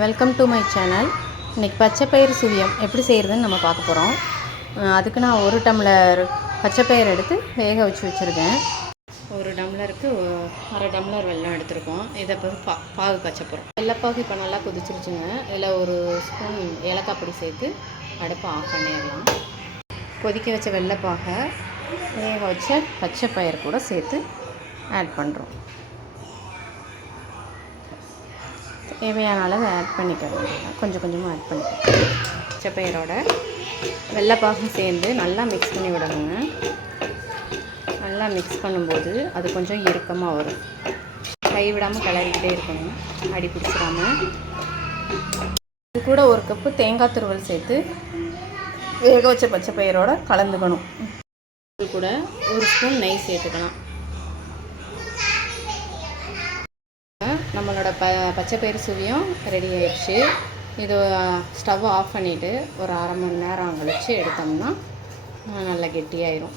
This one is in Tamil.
வெல்கம் டு மை சேனல் இன்றைக்கி பச்சைப்பயிறு சுவியம் எப்படி செய்கிறதுன்னு நம்ம பார்க்க போகிறோம் அதுக்கு நான் ஒரு டம்ளர் பச்சைப்பயிறு எடுத்து வேக வச்சு வச்சுருக்கேன். ஒரு டம்ளருக்கு அரை டம்ளர் வெல்லம் எடுத்திருக்கோம். இதை இப்போ பா பாகு காய்ச்ச போகிறோம் வெள்ளைப்பாகு இப்போ நல்லா கொதிச்சிருச்சுங்க. இதில் ஒரு ஸ்பூன் ஏலக்காய் பொடி சேர்த்து அடுப்பை ஆஃப் பண்ணிடலாம். கொதிக்க வச்ச வெள்ளைப்பாகை வேக வச்ச பச்சைப்பயிறு கூட சேர்த்து ஆட் பண்ணுறோம் தேவையான அளவு ஆட் பண்ணிக்க வேண்டியதான் கொஞ்சம் கொஞ்சமாக ஆட் பண்ணிக்கிறேன் பச்சைப்பயிரோட வெள்ளைப்பாகும் சேர்ந்து நல்லா மிக்ஸ் பண்ணி விடணுங்க. நல்லா மிக்ஸ் பண்ணும்போது அது கொஞ்சம் இறுக்கமாக வரும். கை விடாமல் கிளறிக்கிட்டே இருக்கணும். அடி பிடிச்சிடாமல் இது கூட ஒரு கப்பு தேங்காய் துருவல் சேர்த்து வேக வச்ச பச்சை பயிரோட கலந்துக்கணும். இது கூட ஒரு ஸ்பூன் நெய் சேர்த்துக்கலாம். நம்மளோட ப பச்சை பயிறு சுவியும் ரெடி ஆயிடுச்சு. இது ஸ்டவ் ஆஃப் பண்ணிவிட்டு ஒரு அரை மணி நேரம் கழித்து எடுத்தோம்னா நல்லா கெட்டியாயிரும்.